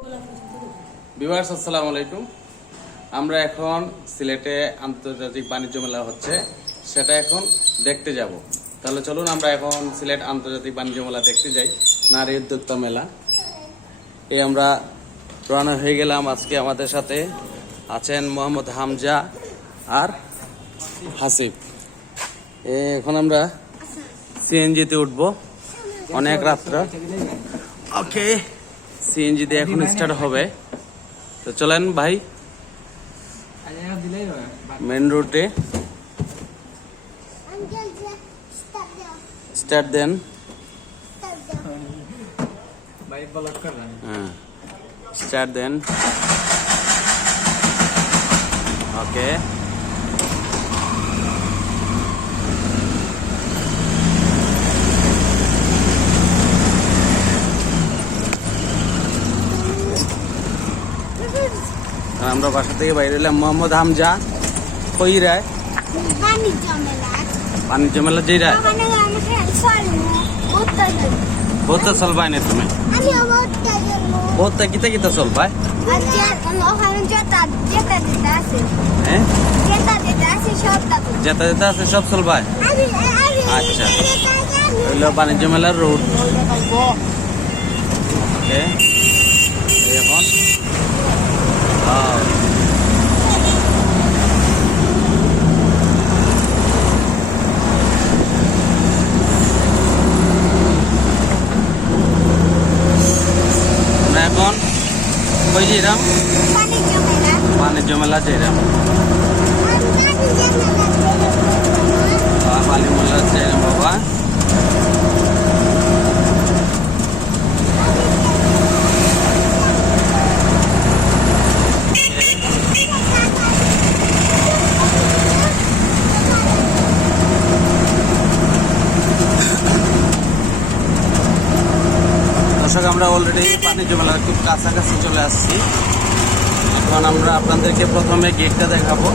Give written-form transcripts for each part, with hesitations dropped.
Viewers আসসালামু আলাইকুম। আমরা এখন সিলেটে আন্তর্জাতিক বাণিজ্য মেলা হচ্ছে, সেটা এখন দেখতে যাব। তাহলে চলুন আমরা এখন সিলেট আন্তর্জাতিক বাণিজ্য মেলা দেখতে যাই, নারী উদ্যোক্তা মেলা। এই আমরা রওনা হয়ে গেলাম। আজকে আমাদের সাথে আছেন মোহাম্মদ হামজা আর হাসিব। এখন আমরা সিএনজিতে উঠবো, অনেক রাত্র। ওকে, সিএনজি দিয়ে এখন স্টার্ট হবে। তো চলেন ভাই, মেন রুটে স্টার্ট দেন। হ্যাঁ, স্টার্ট দেন। ওকে, আমরা বাসা থেকে বাইরে এলাম। মোহাম্মদ হামজা কই রায় বাণিজ্য মেলা যেই রায় বহুত চল ভাই না তুমি বহুত কিতা কিতা চল ভাই যেটা যেটা আছে সব চল ভাই। আচ্ছা, হইল বাণিজ্য মেলার রোড। ওকে, এখন এখন কই যাইরাম? বাণিজ্য মেলা যাইরাম। বাণিজ্য মেলা যাইরাম বাবা। দর্শক, আমরা অলরেডি বাণিজ্য মেলার খুব কাছাকাছি চলে আসছি। এখন আমরা আপনাদেরকে প্রথমে গেটটা দেখাবো,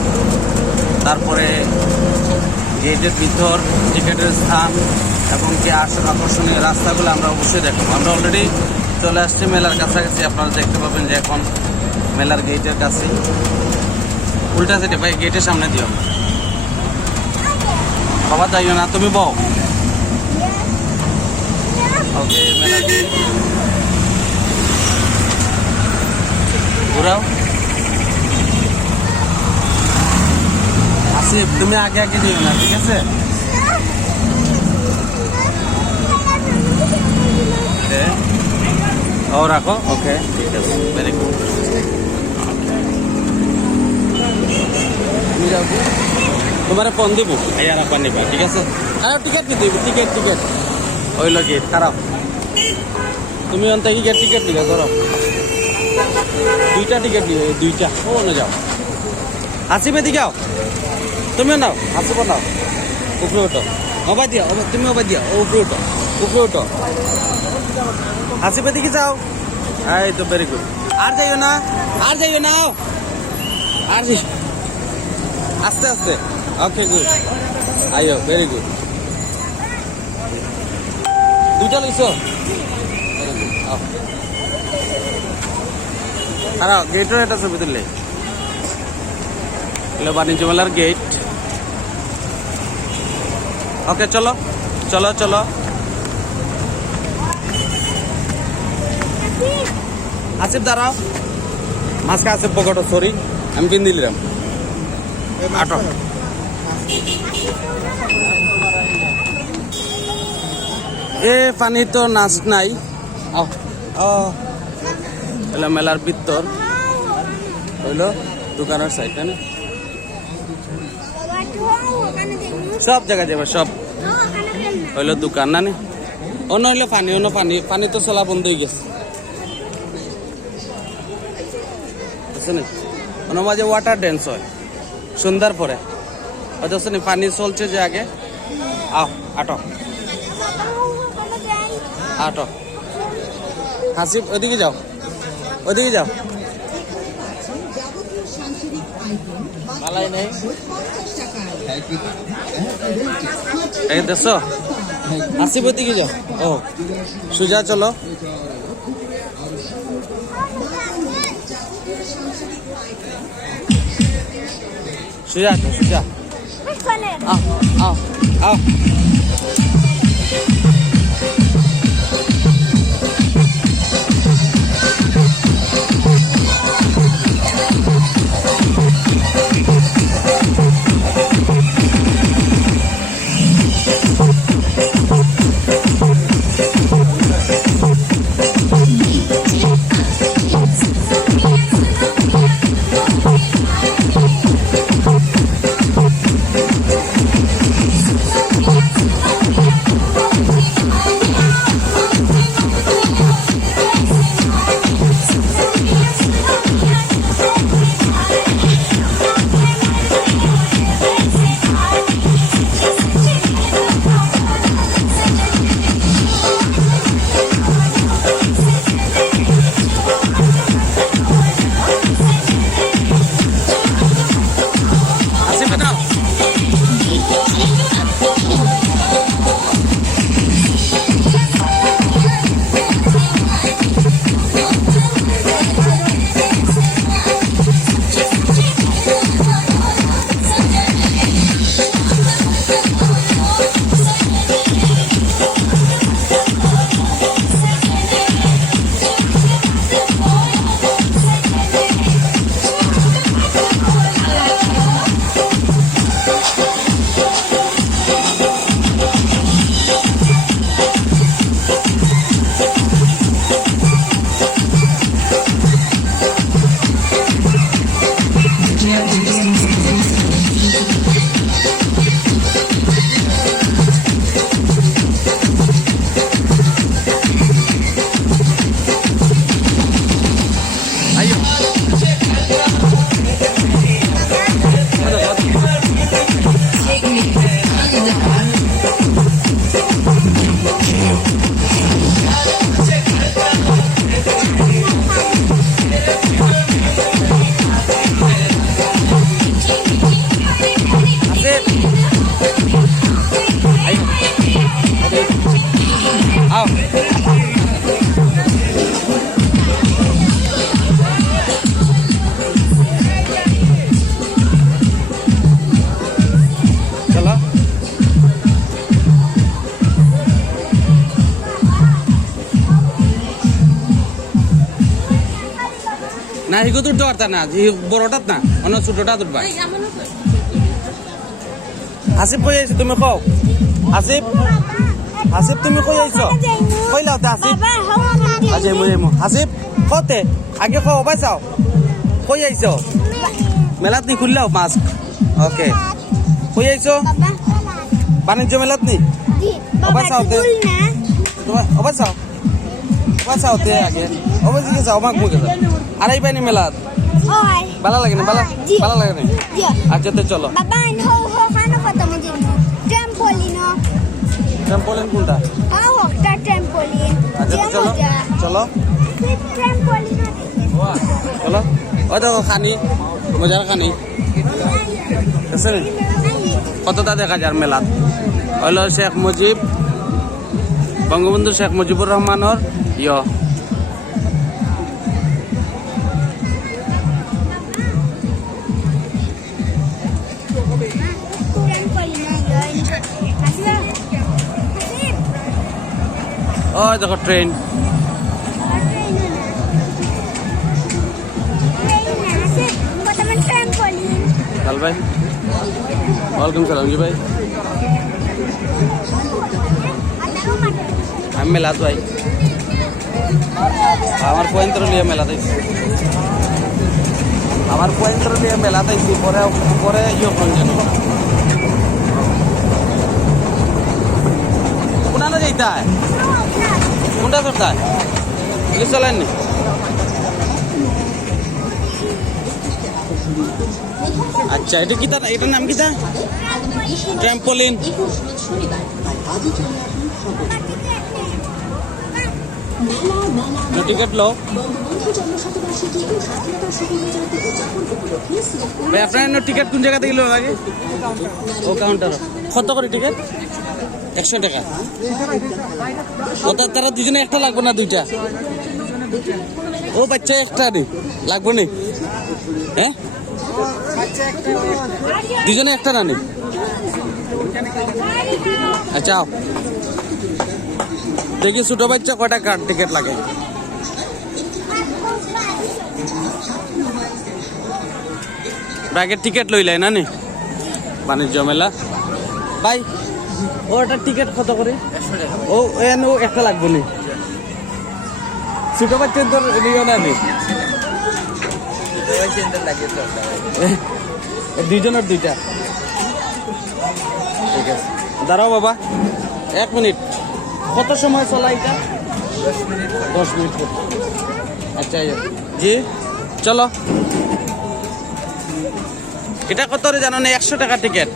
তারপরে গেটের ভিতর টিকেটের স্থান এবং কি আকর্ষণীয় রাস্তাগুলো আমরা অবশ্যই দেখাবো। আমরা অলরেডি চলে আসছি মেলার কাছাকাছি। আপনারা দেখতে পাবেন যে এখন মেলার গেটের কাছে। উল্টা সাইডে ভাই, গেটের সামনে দিও বাবা, যাইও না তুমি বউ। ওকে, মেলার গেট ঘুরাও। আসিফ, তুমি আগে আগে দিও না, ঠিক আছে? ও রাখো। ওকে, ঠিক আছে, ভেরি গুড। তোমার ফোন দিব আর আপা নিবা, ঠিক আছে? আর টিকিট কি দিব? টিকিট টিকিট হইল গেট খারাপ। তুমি অন্ত টিকিট দিবে, ধরো দুইটা টিকিট দিবে, দুইটা। ও না যাও, হাসিবে দিগাও, তুমিও নাও, হাসিব নাও। উপরে ওঠো, অবাই দিয়া, তুমি অবাই দিয়া। উপরে ওঠো, উপরে ওঠো, হাসিবে দিকে যাও। এই তো, ভেরি গুড। আর যাইও না, আর যাইও না, আর আস্তে আস্তে। ওকে, গুড, আইও, ভেরি গুড। দুইটা লইছো, খারাপ। গেটের একটা ছবি তুললে বাণিজ্য মেলার গেট। ওকে, চলো চলো চলো। আসিফ দাঁড়াও, মাঝকে আসিফ পকেটো, সরি আমি কিন দিলাম। আটো, এ পানি তো নাচ নাই। হইলো মেলার ভিতর, হইল দোকানের সাইড, তাই না? সব জায়গায় যাবে, সব হইলো দোকান না। অন্য হইলো পানি, অন্য পানি, পানি তো চলা বন্ধ হয়ে গেছে। অন্য মাঝে ওয়াটার ড্যান্স হয় সন্ধ্যার পরে, হয়তো পানি চলছে যে আগে। আও, আটো আটো। হাসিব, ওদিকে যাও, ওদিকে যাও। মালাই নেই, এই দেখছো? হাসিব, ওদিকে যাও। ও, সোজা চলো। সোজা সোজা আও আও আও না হিগো তো ডরতা না হি বড়টাত না অন্য ছোটটা দুটবা আসিফ কই আইছো তুমি কও আসিফ আসিফ তুমি কই আইছো কইলাও তা আসিফ আজে মো আসিফ কতে আগে কও বাইসাও কই আইছো মেলাত নি খুললাও মাস্ক ওকে কই আইছো বাণিজ্য মেলাত নি জি বাবা খুল না তোমার অবসাও অবসাও তে আগে অবশ্যই যাও মাক মুকে যাও আড়াই পানি মেলাত ওই ভালো লাগে না ভালো লাগে না আচ্ছা তো চলো বাবা হো হো খানো কত মজে ট্রাম্পোলিন কোনটা হ্যাঁ ওটা ট্রাম্পোলিন আচ্ছা চলো চলো ট্রাম্পোলিন চলো ওই দেখো খানি মজার খানি আছে কতটা দেখা যায় মেলাত হলো শেখ মুজিব বঙ্গবন্ধু শেখ মুজিবুর রহমানের ইয় Oh, দেখো ট্রেন चल भाई वेलकम सलाम जी भाई हम मेला तो भाई हमार पॉइंट लिए मेला हमार पॉइंट लिए मेला परे यो जान कुना ना जाता है कुंडा करता है पुलिस चलान नहीं अच्छा এটা কি এটার নাম কি তা ট্রাম্পোলিন টিকিট লো ভাই আপনার টিকিট কোন জায়গা থেকে লো লাগে ও কাউন্টার কত করে টিকিট 100 টাকা ওটা তারা দুজনে একটা লাগবে না দুইটা ও বাচ্চা একটা নেই লাগবে না হ্যাঁ দুজনে একটা না নি? আচ্ছা দেখি ছোট বাচ্চা কয়টা কার্ড টিকিট লাগে। ব্যাগের টিকিট লইলাই না নি বাণিজ্য মেলা ভাই? ওটার টিকিট কত করে? ও এনো একটা লাগবে নি? ছোট বাচ্চার তো নিও না নি? দুইজনের দুইটা। ঠিক আছে দাঁড়াও বাবা 1 মিনিট। কত সময় চলা এটা? 10 মিনিট। আচ্ছা জি চলো। এটা কত রে জানো না? 100 টাকা টিকিট।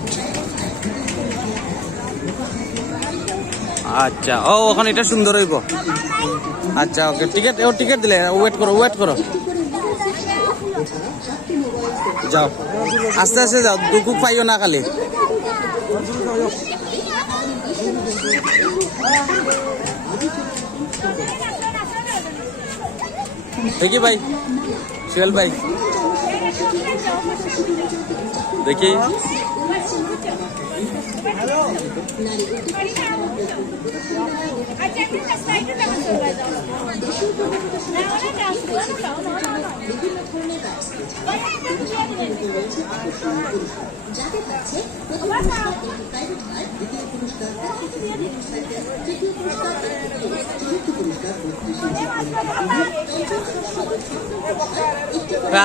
আচ্ছা ও ওখানে এটা সুন্দর হইব। আচ্ছা ওকে টিকিট ও টিকিট দিলে ওয়েট করো যাও আস্তে আস্তে যাও, দুঃখ পাইও না খালি। দেখি ভাই সোহেল ভাই দেখি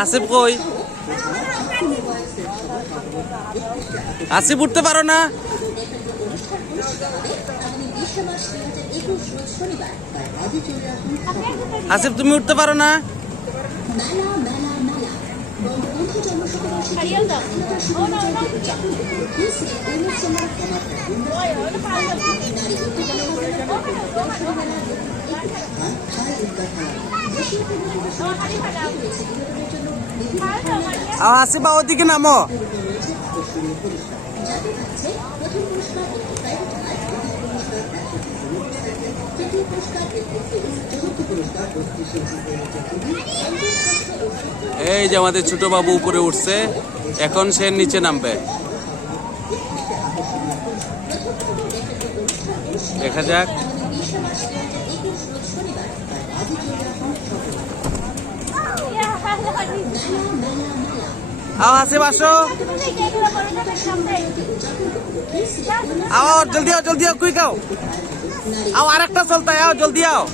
আসিফ কই? আসিফ উঠতে পারো না? আসিফ তুমি উঠতে পারো না? আসিফ ওদিকে নামো। এই যে আমাদের ছোট বাবু উপরে উঠছে, এখন সে নিচে নামবে। দেখা যাক। আসিফ আসো, आओ जल्दी आओ क्विक आओ আরেকটা চলতা आओ जल्दी आओ।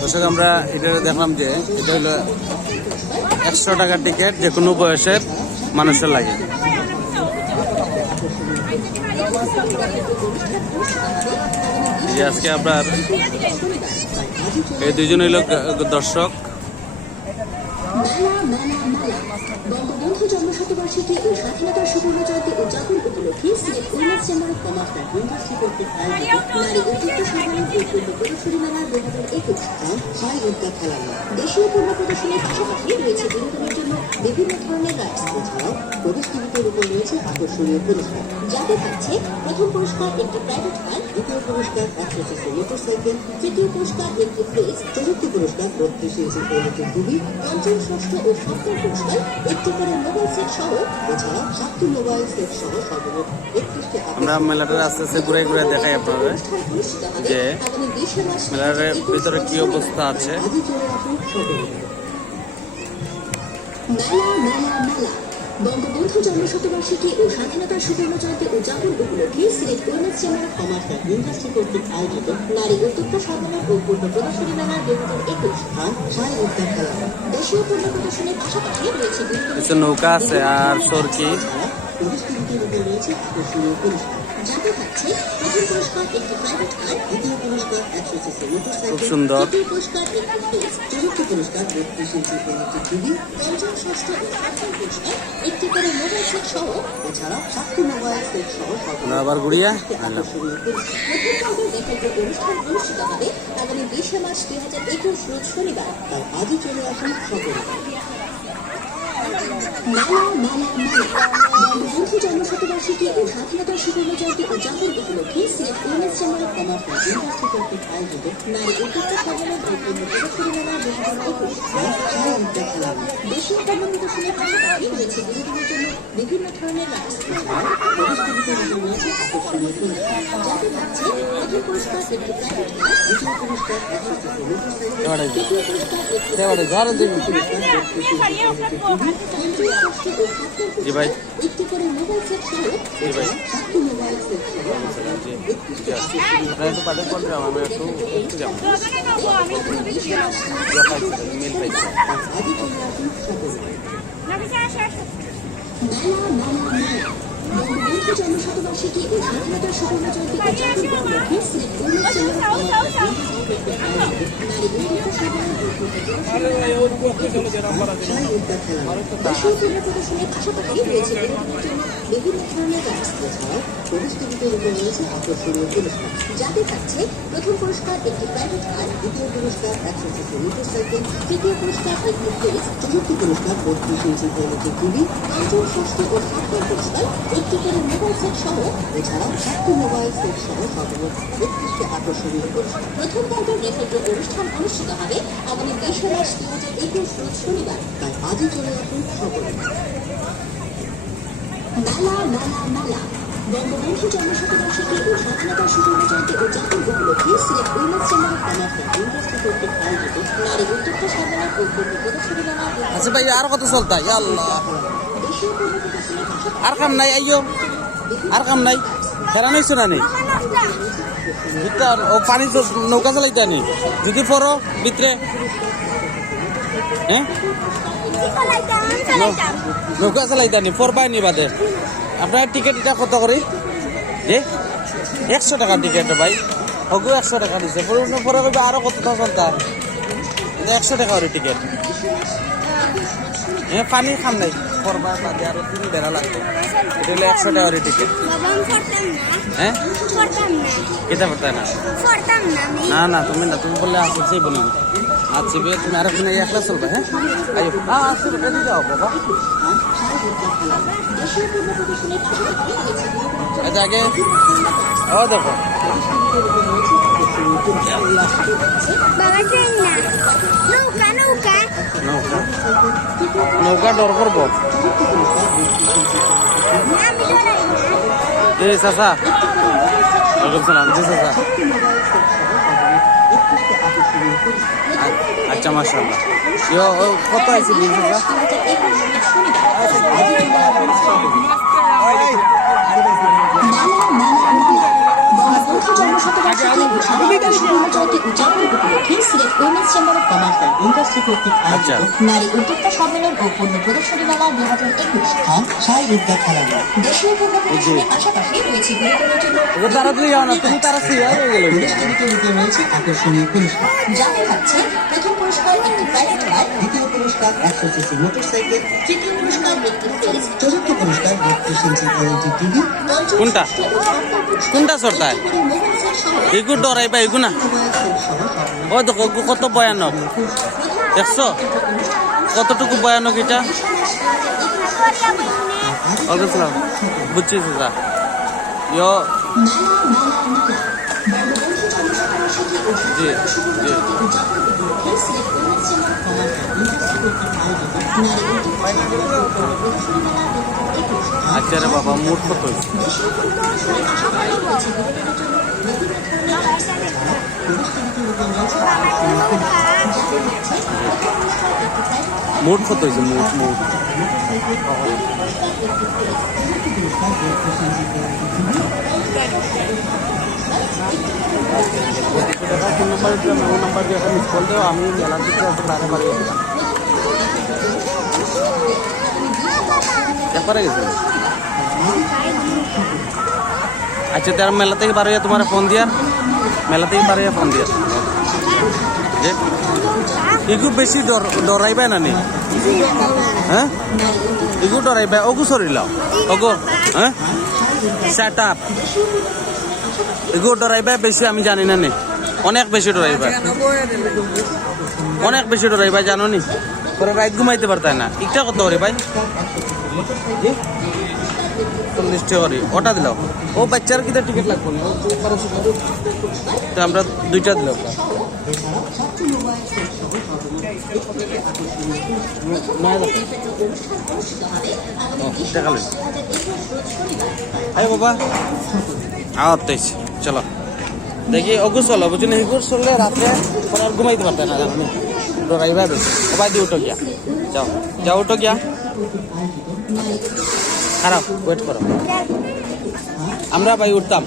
দর্শক আমরা এটা দেখলাম যে এটা হলো 100 টাকার টিকিট, যে কোনো বয়সের মানুষের লাগে। আজকে আপনার এই দুইজন হইল দর্শক। বঙ্গবন্ধু জন্মশতবার্ষিকী ও স্বাধীনতার সুবর্ণ জয়ন্তী উদযাপন উপলক্ষে Sylhet women's chamber of commerce and industry কর্তৃক আয়োজিত নারী ঐতিহ্য সম্মেলন ও পূর্ণ প্রদর্শনী মেলা 2021 হয় উদ্যোগ খেলা। দেশীয় পূর্ণ প্রদর্শনীর পাশাপাশি রয়েছে বিনোদনের জন্য বিভিন্ন ধরনের রাইডস, এছাড়াও প্রবেশ টিকিটের উপর রয়েছে আকর্ষণীয় পুরস্কার, যাতে থাকছে প্রথম পুরস্কার একটি প্রাইভেট কার, দ্বিতীয় পুরস্কার 100 সিসি মোটরসাইকেল, তৃতীয় পুরস্কার একটি ফ্রিজ, চতুর্থ পুরস্কার 32 ইঞ্চি ইলেকট্রিক টিভি, পঞ্চম, ষষ্ঠ ও সপ্তম পুরস্কার একটি করে মোবাইল সেট সহ, এছাড়া 7টি মোবাইল সেট সহ সর্বমোট 31টি। আমরা মেলাটা আস্তে আস্তে ঘুরে ঘুরে দেখাই আপনাদের যে মেলার ভিতরে কি অবস্থা আছে। বঙ্গবন্ধু জন্মশতবার্ষিকী ও স্বাধীনতার সুবর্ণ জয়ন্তী উদযাপন উপলক্ষে Sylhet women's chamber of commerce and industry কর্তৃক আয়োজিত নারী উদ্যোক্ত সম্মেলন ও পূর্ণ প্রদর্শনী মেলার 2021 হয় উদ্যোগ খেলা। দেশীয় পূর্ণ প্রদর্শনীর পাশাপাশি রয়েছে নৌকা আছে আর সরকি। প্রবেশ টিকিটের উপর রয়েছে আকর্ষণীয় পুরস্কার, যাতে থাকছে প্রথম পুরস্কার একটি প্রাইভেট কার, দ্বিতীয় পুরস্কার 100 সিসি মোটরসাইকেল, খুব সুন্দর, তৃতীয় পুরস্কার একটি ফ্রিজ, চতুর্থ পুরস্কার 32 ইঞ্চি ইলেকট্রিক টিভি, পঞ্চম, ষষ্ঠ ও সপ্তম পুরস্কার একটি করে মোবাইল সেট সহ, এছাড়া 7টি মোবাইল সেট সহ আবার গুড়িয়া আকর্ষণীয় পুরস্কার। প্রথম পর্বের অনুষ্ঠান অনুষ্ঠিত হবে আগামী 20 মার্চ 2021 রোজ শনিবার। তাই আজই চলে আসুন সকলে। মেলা মেলা মেলা বঙ্গবন্ধু জন্মশতবার্ষিকী ও স্বাধীনতার সুবর্ণ জয়ন্তী উদযাপন উপলক্ষে Sylhet women's chamber of commerce university কর্তৃক আয়োজিত নারী উদ্যোক্তা সম্মেলন ও পূর্ণ প্রদর্শনী মেলা 2021 দেশীয় পণ্য প্রদর্শনের পাশাপাশি রয়েছে বিনোদনের জন্য বিভিন্ন ধরনের রয়েছে আকর্ষণীয় পুরস্কার যাতে থাকছে প্রথম পুরস্কার একটি প্রাইভেট কার, দ্বিতীয় পুরস্কার 100 মোটরসাইকেল, তৃতীয় পুরস্কার জি ভাই একটি করে মোবাইল সেট সহ জি ভাই 7টি মোবাইল সেট সহ আপনারা একটু পাঠক করলাম আমি একটু যাবো মেল পাইছি বঙ্গবন্ধু জন্মশতবার্ষিকী ও স্বাধীনতার সুবর্ণ জয়ন্তী উদযাপন উপলক্ষে সিলেট উইমেন্স চেম্বার অফ দেশীয় পণ্য প্রদর্শনের পাশাপাশি রয়েছে বিনোদনের জন্য বিভিন্ন ধরনের রাইডস এছাড়াও প্রতিযোগিতার উপর রয়েছে আকর্ষণীয় পুরস্কার যাতে থাকছে প্রথম পুরস্কার একটি প্রাইভেট কার, দ্বিতীয় পুরস্কার 100 মোটরসাইকেল, তৃতীয় পুরস্কার একটি ফ্রিজ, চতুর্থ পুরস্কার 32 ইঞ্চি এলইডি টিভি, পঞ্চম, ষষ্ঠ ও সপ্তম পুরস্কার একটি করে মোবাইল সেট সহ এছাড়াও 7টি মোবাইল সেট সহ সর্বমোট 32টি আকর্ষণীয় পুরস্কার। প্রথম পর্বের নির্ধারিত অনুষ্ঠান অনুষ্ঠিত হবে আগামী 20 মার্চ 2021 রোজ শনিবার। তাই আজই চলে আসুন সকলে। মেলা মেলা মেলা বঙ্গবন্ধু জন্মশতবার্ষিকী ও স্বাধীনতার সুবর্ণ জয়ন্তী উদযাপন উপলক্ষে Sylhet women's chamber of commerce university কর্তৃক আয়োজিত নারী উদ্যোক্তা সম্মেলন ও পূর্ণ প্রদর্শনী মেলা আচ্ছা ভাই আর কত চলতা ইয়া আল্লাহ দেশীয় পণ্য প্রদর্শনের পাশাপাশি আর কাম নাই আইয়ো আর কাম নাই হেরান হইছো না নি ভিতর ও পানি তো নৌকা চালাইতা নি যদি পড়ো ভিতরে হ্যাঁ নৌকা চালাইতা নি পড়বাই নি বাদে আপনার টিকিট এটা কত করে যে 100 টাকা টিকিট ভাই ওগো 100 টাকা দিছে পরে কইবে আরো কত চলতা 100 টাকা করে টিকিট হ্যাঁ পানি খান নাই পড়বা বাদে আরো 3 বেড়া লাগবে এটা হলো 100 টাকা করে টিকিট হ্যাঁ কেটা পড়তা না না না তুমি বললে আসছেই বলি আচ্ছা বে তুমি আর কোন একলা চলবে হ্যাঁ আইও আচ্ছা বেটা যাও বাবা দেশীয় পণ্য প্রদর্শনের পাশাপাশি রয়েছে আচ্ছা আগে ও দেখো নৌকা নৌকা ডর করবো চাচা ওয়ালাইকুম সালাম জি চাচা আচ্ছা মাশাআল্লাহ ইয়ো কত আছে দিন চাচা বঙ্গবন্ধু জন্মশতবার্ষিকী ও স্বাধীনতার সুবর্ণ জয়ন্তী উদযাপন উপলক্ষে Sylhet women's chamber of commerce university কর্তৃক আয়োজিত নারী উদ্যোক্তা সম্মেলন ও পূর্ণ প্রদর্শনী মেলা 2021 দেশীয় পণ্য প্রদর্শনের পাশাপাশি রয়েছে বিনোদনের জন্য তাড়াতাড়ি যাও না তুমি তাড়াতাড়ি হয়ে গেল প্রতিযোগিতার রয়েছে আকর্ষণীয় পুরস্কার যাতে থাকছে প্রথম পুরস্কার একটি প্রাইভেট কার, দ্বিতীয় পুরস্কার 100 মোটরসাইকেল, তৃতীয় পুরস্কার একটি ফ্রিজ, চতুর্থ পুরস্কার 32 ইঞ্চি এলইডি টিভি, পঞ্চম, কোনটা? ষষ্ঠ ও সপ্তম পুরস্কার কোনটা সরতায় মোবাইল সেট সহ এগু ডরাইবা এগু না মোবাইল সেট সহ সর্বমোট ও দেখো কত ভয়ানক দেখছো কতটুকু ভয়ানক এটা ওয়ালাইকুম সালাম বুঝছি চাচা ইয়ো জি জি আচ্ছা রে বাবা মুড কত হয়েছে মুড কত হয়েছে মুড নাম্বার দিয়ে একটা মিস কল দেও আমি মেলার দিকে বাইরে বাড়ি একবারে গেছি আচ্ছা তার মেলা থেকে বার হইয়া তোমার ফোন দিয়া মেলা থেকে বার হইয়া ফোন দিয়া যে এগু বেশি ডরাইবা না নি হ্যাঁ এগু ডরাইবা ওগু সরিল ওগো হ্যাঁ সেট আপ এগু ডরাইবা বেশি আমি জানি না নি অনেক বেশি ডরাইবা জানো নি পরে রাত ঘুমাইতে পারতাই না। টিকটা কত করে ভাই? জি 40 টাকা করে। ওটা দিলাও। ও বাচ্চার কিটা টিকিট লাগবে না, তো আমরা দুইটা দিলাম। আরে বাবা আওয়াজ, চলো দেখি অগু চলো, বুঝলি হিগুর চললে রাত্রে পরে আর ঘুমাইতে পারতে না জানি ডরাইবা বেশি। সবাই দিয়ে উঠো গিয়া, যাও যাও উঠো গিয়া, খারাপ ওয়েট করো। আমরা ভাই উঠতাম,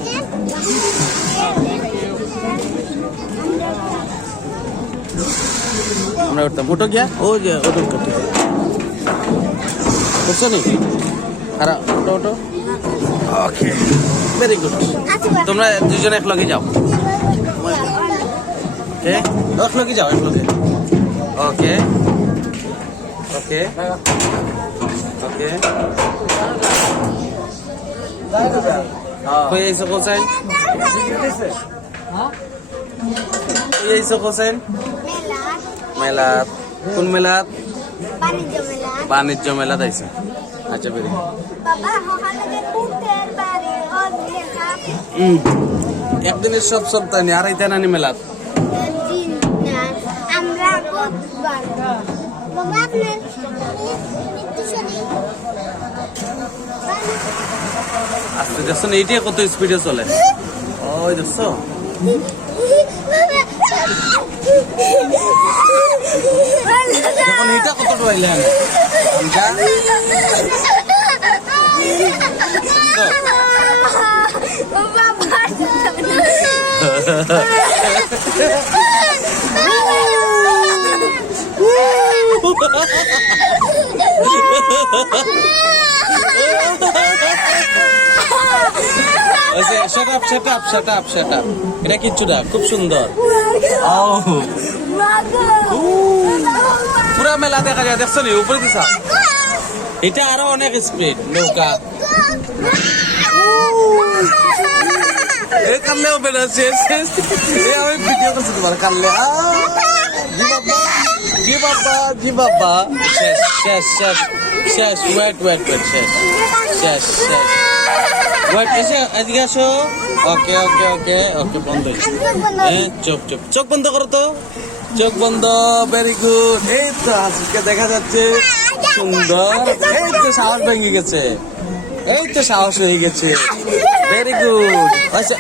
আমরা উঠতাম, উঠো গিয়া। ও যে ওটুক ঠিক আছে, বুঝছো নি? খারাপ, ওটো ওটো। Okay very good. তোমরা দুজনে এক লগে যাও, ওকে এক লগে যাও, এক লগে। ওকে ওকে ওকে কই আইছো কোসাইন? কই আইছো কোসাইন? মেলাত। কোন মেলাত? বাণিজ্য মেলাত আইছো। আচ্ছা বেরি একদিনের সব সপ্তাহ নি আড়াইতে নানি মেলাত। আস্তে দেখছো না এইটা কত স্পিডে চলে, ওই দেখছো? যখন এটা কত ডরাইলেন এটা কিচ্ছুটা খুব সুন্দর। পুরা মেলা দেখা যায়, দেখছো নি উপরে দিছা? এটা আরো অনেক স্পিড নৌকা। কানলেও বেরোচ্ছে, আমি ভিডিও করছি তোমার কানলে। জি বাবা জি বাবা জি বাবা, শেষ শেষ শেষ শেষ, ওয়েট ওয়েট ওয়েট, শেষ শেষ শেষ, ওয়েট এসে এদিকে আসো। ওকে ওকে ওকে ওকে, বন্ধ। হ্যাঁ চোখ চোখ চোখ বন্ধ করো তো, চোখ বন্ধ। Very good. এই তো আজকে দেখা যাচ্ছে সুন্দর। এই তো সাহস ভেঙে গেছে, এই তো সাহস হয়ে গেছে। Very good. আচ্ছা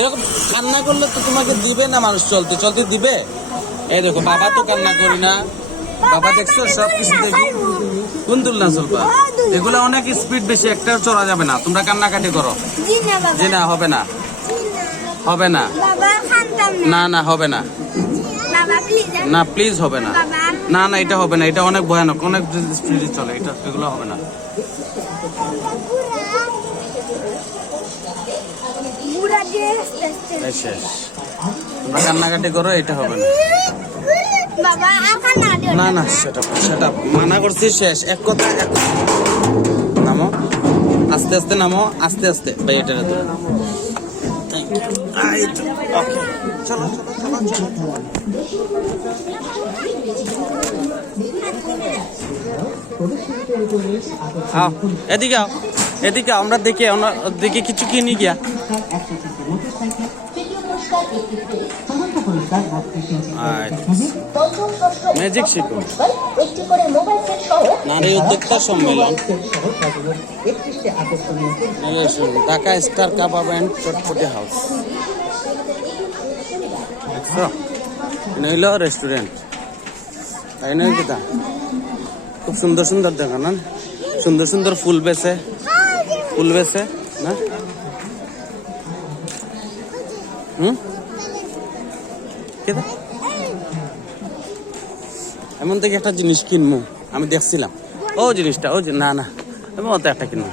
এরকম কান্না করলে তো তোমাকে দিবে না মানুষ, চলতে চলতে দিবে। এই দেখো বাবা তো কান্না করি না, বাবা দেখছো সব কিছু দেখি। কোন তুলনা চলবা? এগুলো অনেক স্পিড বেশি, একটাও চলা যাবে না। তোমরা কান্নাকাটি করো। জি না, হবে না, হবে না, না না হবে না, না প্লিজ হবে না, না না এটা হবে না, এটা অনেক ভয়ানক, অনেক স্পিডে চলে এটা, এগুলো হবে না। শেষ, তোমরা কান্নাকাটি করো, এটা হবে না। না না সেটা মানা করছি, শেষ। এক কথা নামো, আস্তে আস্তে নামো, আস্তে আস্তে। ভাই এটা চলো এদিকে আও, এদিকে আমরা দেখে কিছু কিনি গিয়া। ম্যাজিক শিখো, নারী উদ্যোক্তা সম্মেলন, Dhaka star kebab and chotpoti house. হইল রেস্টুরেন্ট, তাই নয় কিতা? খুব সুন্দর সুন্দর দেখা না, সুন্দর সুন্দর ফুল বেছে না। এমন থেকে একটা জিনিস কিনবো আমি দেখছিলাম, ও জিনিসটা ও না না আমি অত একটা কিনবো,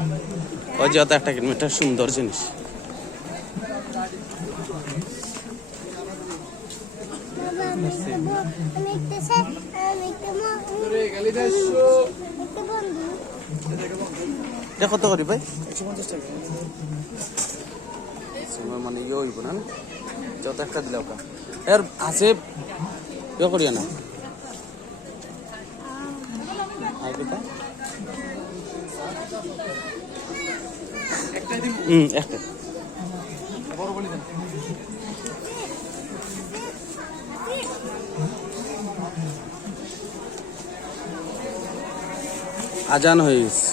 ওই যে অত একটা কিনবো, এটা সুন্দর জিনিস। কত করি ভাই? 150 টাকা মানে ইয়ে হইব না, যত একটা দিলে ওটা এর আছে ইয়ে করিয়া না। একটা আজান হয়ে গেছে।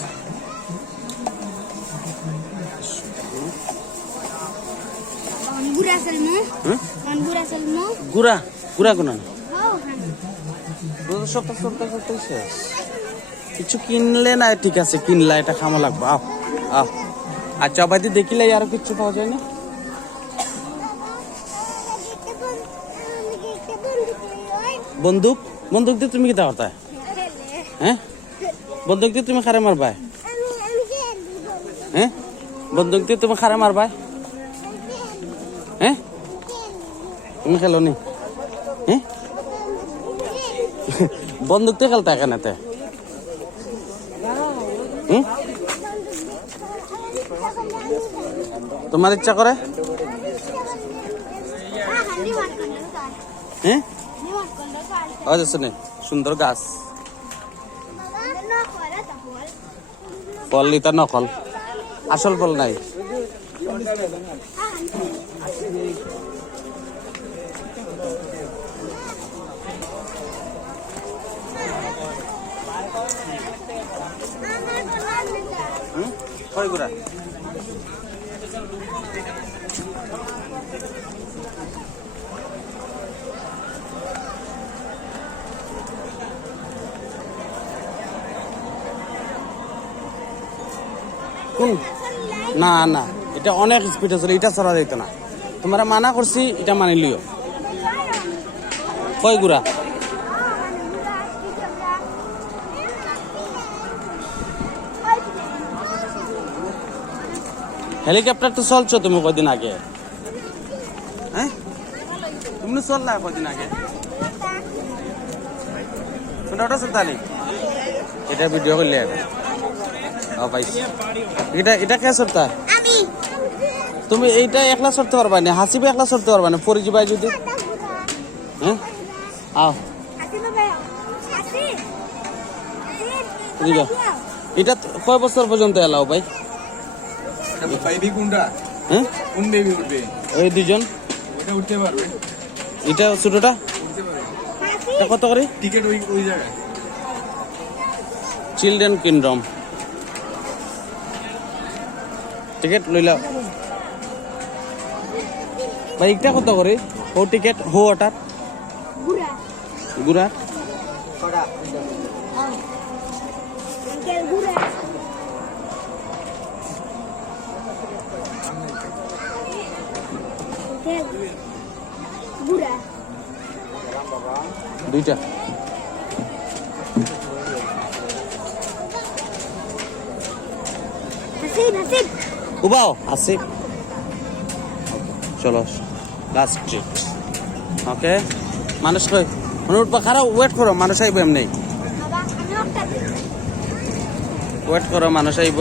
গুড়া গুড়া কোনা সপ্তাহ সপ্তাহ সপ্তাহ শেষ। কিছু কিনলে না ঠিক আছে, কিনলা এটা খামা লাগবে। আহ আহ আর চাপাতি দেখিলে আর কিছু পাওয়া যায় না। বন্দুক বন্দুক দিয়ে তুমি কি দাওয়াতা? হ্যাঁ বন্দুক দিয়ে তুমি খারে মারবা? হ্যাঁ বন্দুক দিয়ে তুমি খারে মারবা? হ্যাঁ তুমি খেলো নি? হ্যাঁ বন্দুক দিয়ে খেলতে এখানেতে? তোমার ইচ্ছা করে? হ্যাঁ শুনে সুন্দর গাছ, ফল এটা নকল, আসল ফল নাই। কয়গুড়া কোন? না না এটা অনেক স্পিড আছে, এটা ছড়া যাইতো না। তোমার মানা করছি, এটা মানি লিও। কয় গুড়া? হেলিকপ্টার তো চলছো তুমি কদিন আগে? হ্যাঁ তুমি চল না কদিন আগে? ওটা চলতালি এটা ভিডিও করলে এটা এটা কে চড়তা? তুমি এইটা একলা চড়তে পারবা না, হাসিবে একলা চড়তে পারবা না, পরি যাবাই যদি। হ্যাঁ আও এটা কয় বছর পর্যন্ত এলাও ভাই? হ্যাঁ ওই দুজন এটা ছোটটা কত করে টিকিট? ওই জায়গায় চিলড্রেন কিংডম টিকিট লইলা ভাই। এটা কত করে ও টিকিট? হো ওটার গুড়া দুইটা উবাও আছে। চলো লাস্ট ট্রিপ। ওকে মানুষ কই মানে উঠবা, খারাপ ওয়েট করো, মানুষ আইব, এমনি ওয়েট করো, মানুষ আইব।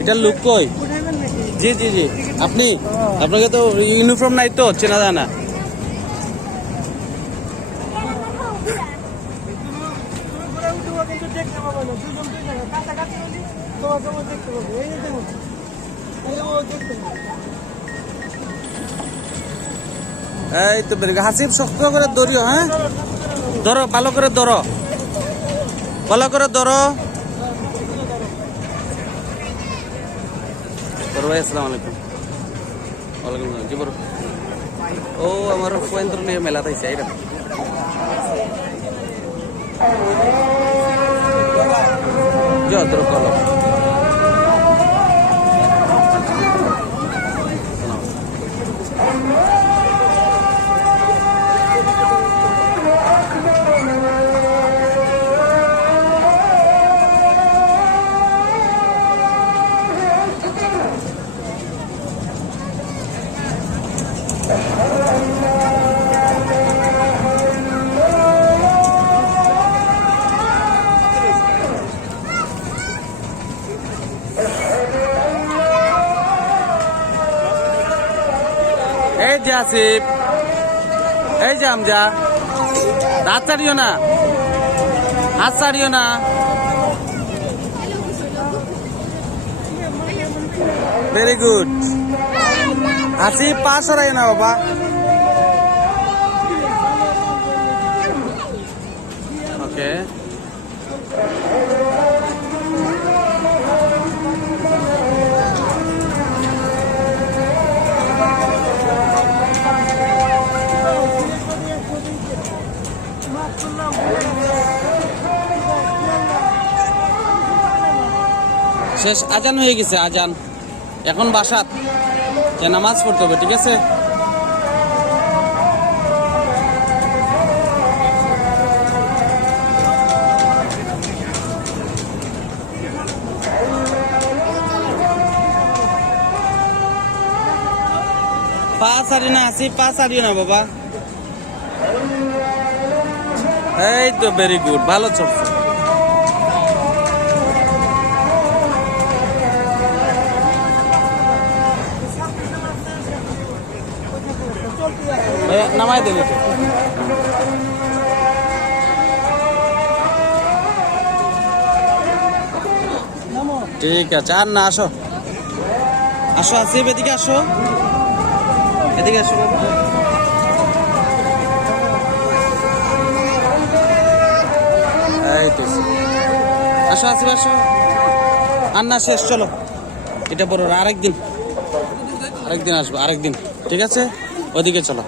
এটা লুক কই? জি জি জি আপনি, আপনাকে তো ইউনিফর্ম নাই তো চেনা যায় না। এই তো হাসিব শক্ত করে ধরিও। হ্যাঁ ধরো, ভালো করে ধরো, ভালো করে ধরো। ভাই আসসালামু আলাইকুম। ওয়ালাইকুম আসসালাম। জি বড় ও আমার পয়েন্ট নিয়ে মেলা থাইছে এটা যত কল যে আসিফ, এই যে আমজা, হাত ছাড়িও না, হাত ছাড়িও না। Very good. আসিফ পা সরাই না বাবা। ওকে, শেষ, আজান হয়ে গেছে, আজান। এখন বাসাত যে নামাজ পড়তে হবে, ঠিক আছে? পা সারি না আসি, পা সারিও না বাবা। এই তো ভেরি গুড, ভালো চলছে। নামাই দিন এটা। ঠিক আছে, আর না, আসো আসো, আসিফ এদিকে আসো, এদিকে আসো বাবা। এই তো আসো আসিফ, আসো। আর না, শেষ, চলো। এটা বড়, আরেকদিন আসবো, আরেকদিন, ঠিক আছে? ওদিকে চলো,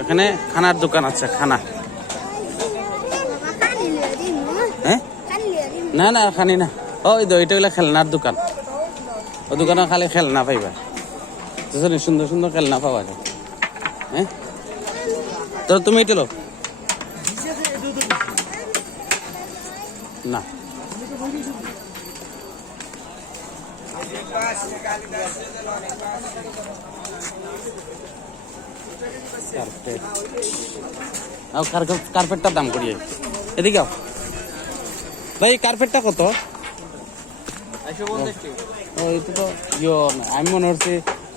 এখানে খানার দোকান আছে, খানা। হ্যাঁ, না না খানি না, ওই তো এটা হলো খেলনার দোকান। ও দোকানে খালি খেলনা পাইবা, সুন্দর সুন্দর খেলনা পাওয়া যায়। হ্যাঁ, তো তুমি এটা লো না, কার্পেটটার দাম করিয়ে এদিকে আও ভাই। কার্পেটটা কত? আমি মনে হচ্ছে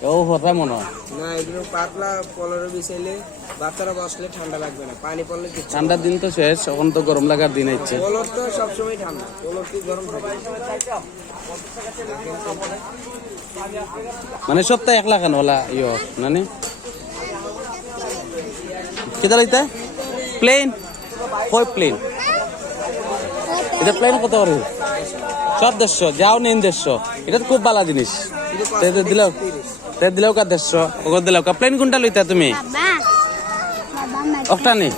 ও হতা মনে হয় না, এগুলো পাতলা পলারে বিছাইলে বাচ্চারা বসলে ঠান্ডা লাগবে না, পানি পড়লে ঠান্ডার দিন তো শেষ, এখন তো গরম লাগার দিন হচ্ছে। পলর তো সবসময় ঠান্ডা, পলর কি গরম থাকে? মানে সপ্তাহে 1 লাখ ওলা নানি কিতা লইতে প্লেন, কই প্লেন? এটা প্লেন কত করে? সব 150, যাও নিন 150। এটা তো খুব ভালো জিনিস। দিলাও দিলাও কা 150, ওগো দিলাও কা। প্লেন কোনটা লইতা তুমি? অক্টা নি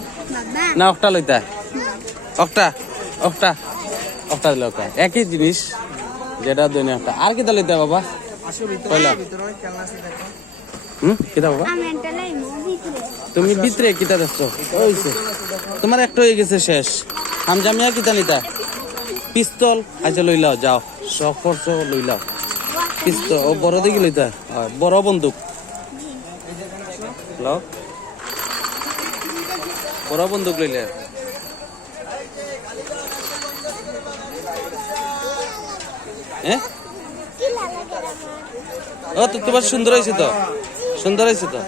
না, অক্টা লইতা? অক্টা দিলাও কা, একই জিনিস যেটা দুই একটা। আর কিতা লইতা বাবা? কইলা কিতা বাবা? তুমি ভিতরে কিতা দেখছো? ওইছে তোমার একটা হয়ে গেছে, শেষ। হামজামিয়া কিতা নিতা? পিস্তল। আচ্ছা লইলাও, যাও, শখ করছো লইলাও পিস্তল। ও বড় দিকে লইতা, বড় বন্দুক লও, বড় বন্দুক লইলে। হ্যাঁ, ও তো তোমার সুন্দর হয়েছে তো, সুন্দর হয়েছে তো,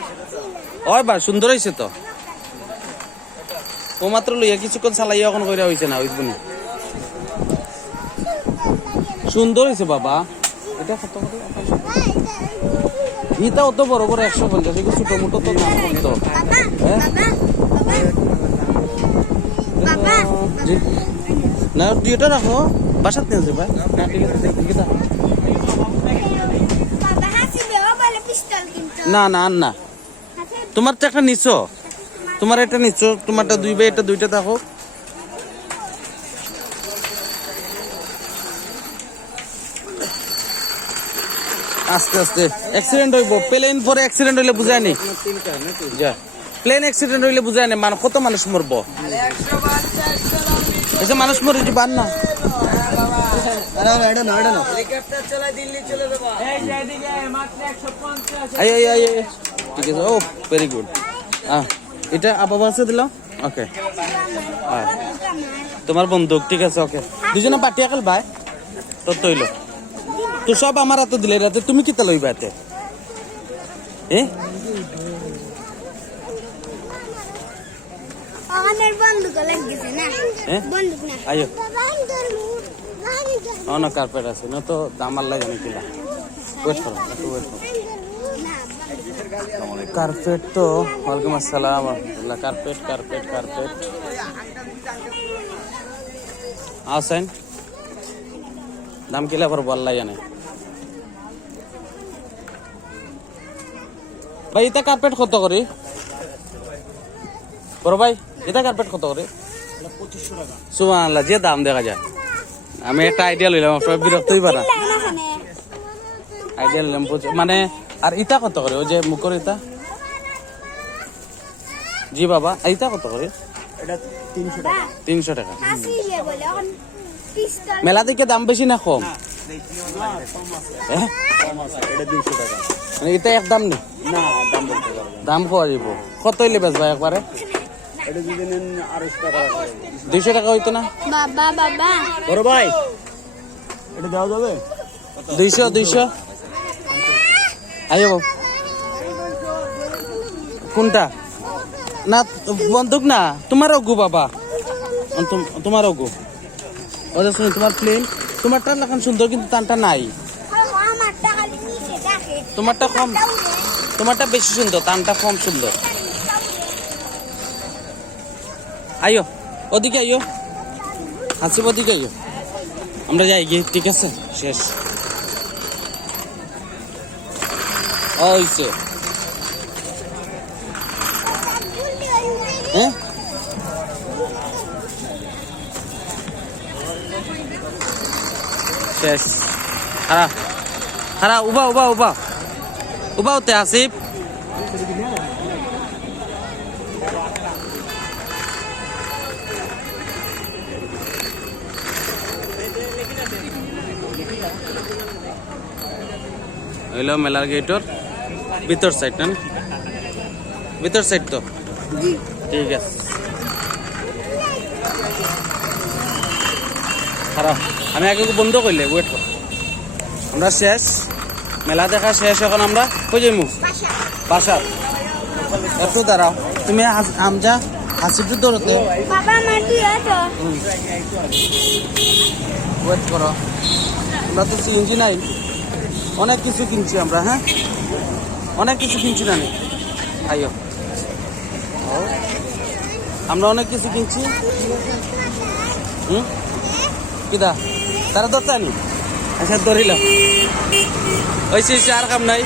ওই বা সুন্দর হয়েছে তো। ও মাত্র লইয়া কিছুক্ষণ চালাইয়া এখন কইরা হয়েছে না, ওই বুনি সুন্দর হয়েছে বাবা। এটা কত করে? ইটা অত বড় বড় 150, এগুলো ছোট মোটো তো দাম কম তো। না দুইটা রাখো, বাসাত নিয়ে যাবে। না না আর না, তোমার তো একটা নিচো, তোমার একটা নিচো, তোমারটা 2 ভাই, এটা 2টা থাকো। আস্তে আস্তে অ্যাক্সিডেন্ট হইব। প্লেন পরে অ্যাক্সিডেন্ট হইলে বুঝায় নি, প্লেন অ্যাক্সিডেন্ট হইলে বুঝায় নি, কত মানুষ মরবো। এসে মানুষ মরে যাবার না। ঠিক আছে, ও ভেরি গুড। এটা আবার আছে দিল, ওকে। তোমার বন্দুক, ঠিক আছে, ওকে। দুজনে পাটিয়া খেল ভাই, তোর তৈল তো সব আমার হাতে দিলে, রাতে তুমি কিতা লইবা এতে? অনের বন্দুক লাগছে না হ্যাঁ বন্দুক না আইও অন কার্পেট আছে না তো দামার লাগে নাকি না ওয়েট করো একটু ওয়েট করো কার্পেট তো ওয়ালাইকুম আসসালাম রাহমাতুল্লাহ কার্পেট কার্পেট কার্পেট আসেন দাম কিলা পর বললাই জানে ভাই এটা কার্পেট কত করে বড় ভাই এটা কার্পেট কত করে 2500 টাকা সুবহানাল্লাহ যে দাম দেখা যায় আমি একটা আইডিয়া লইলাম আপনার বিরক্তই পারা আইডিয়া লইলাম মানে আর ইটা কত করে ওই যে মুখর ইটা জি বাবা ইটা কত করে এটা 300 টাকা 300 টাকা হাসি যে বলে অন পিস্তল মেলা থেকে দাম বেশি না কম হ্যাঁ? এটা 200 টাকা মানে এটা একদম নেই না দাম বলতে পারবো দাম কয়া যাব কত হইলে বেচবা একবারে এটা যদি নেন 250 টাকা 200 টাকা হইতো না বাবা বাবা বড় ভাই এটা দেওয়া যাবে 200 আইও বাবু। কোনটা না বন্দুক না তোমারও গু বাবা তোমারও গু ওদের শুনি তোমার প্লেন তোমারটা লাগান সুন্দর কিন্তু টানটা নাই আমার টাকা নিচে দেখে তোমারটা কম তোমারটা বেশি সুন্দর টানটা কম সুন্দর আইও ওদিকে আইও হাসিব ওদিকে আইও আমরা যাই গিয়ে ঠিক আছে শেষ ওইছে হ্যাঁ শেষ খারা খারা উবা উবা উবা উবা হতে আসিফ হইল মেলার গেটর ভিতর সাইড না ভিতর সাইড তো ঠিক আছে খারাপ আমি আগে বন্ধ করলে ওয়েট কর আমরা শেষ মেলা দেখা শেষ এখন আমরা কই যাইমু বাসা একটু দাঁড়াও তুমি আমজা হাসিতে দৌড়তে বাবা মাটি আছে ওয়েট করো আমরা তো সিএনজি নাই অনেক কিছু কিনছি আমরা হ্যাঁ অনেক কিছু কিনছি না আইও আমরা অনেক কিছু কিনছি কিদা তারা তো জানি আচ্ছা ধরিলাম ওইসে আর কাম নাই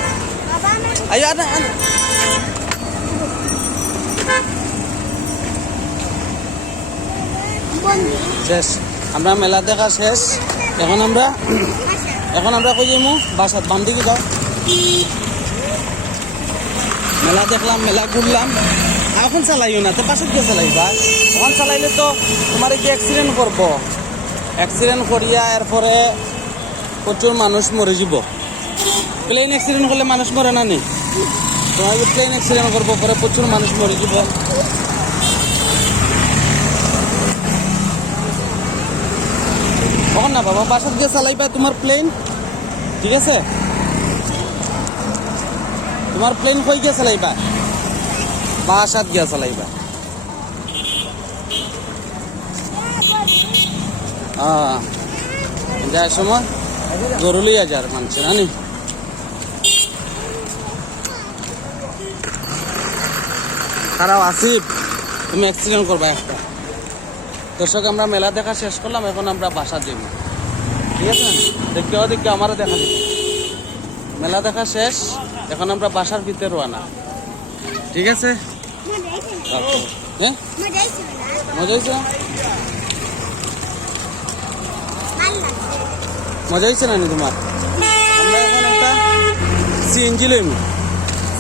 আইও আনা শেষ আমরা মেলা দেখা শেষ এখন আমরা কই যাবো বাসাত বাম দিকে যাও মেলা দেখলাম মেলা ঘুরলাম এখন চালাইও না তো বাসাত গিয়ে চালাইবা এখন চালাইলে তো তোমার কি অ্যাক্সিডেন্ট করবো অ্যাক্সিডেন্ট করিয়া এরপরে প্রচুর মানুষ মরে যাব প্লেন অ্যাক্সিডেন্ট করলে মানুষ মরে না নি তোমার প্লেন অ্যাক্সিডেন্ট করবো পরে প্রচুর মানুষ মরে যাব কখন না বাবা বাসাত গিয়ে চালাইবা তোমার প্লেন ঠিক আছে তোমার প্লেন কই গিয়ে চালাইবা বাসাত গিয়া চালাইবা যার সময় গরুলি আজার মানছে না নি খারাপ আসিফ তুমি অ্যাক্সিডেন্ট করবা একটা দর্শক আমরা মেলা দেখা শেষ করলাম এখন আমরা বাসা যাব ঠিক আছে দেখতে দেখতে আমারও দেখা দিবে মেলা দেখা শেষ এখন আমরা বাসার ভিতরে রওনা ঠিক আছে হ্যাঁ মজা হয়েছে মজা হয়েছে না তোমার আমরা এখন একটা সিএনজি লইম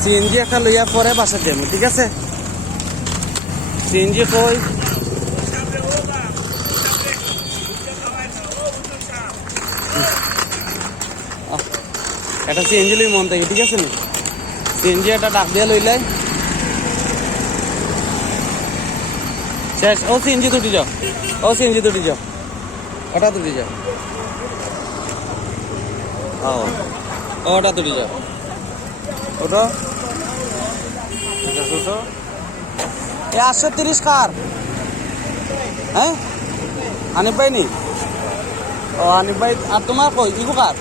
সিএনজি একটা লইয়া পরে বাসা যাবো ঠিক আছে সিএনজি কই একটা সিএনজি লই মন থেকে ঠিক আছে না সিএনজি একটা ডাক দিয়া লইলাই শেষ ও সিএনজি দুটি যাও ওটা দুটি যাও ওটা দুটি যাও ওটা 830 কার হ্যাঁ হানিফ ভাই নি ও হানিফ ভাই আর তোমার কই ইগু কার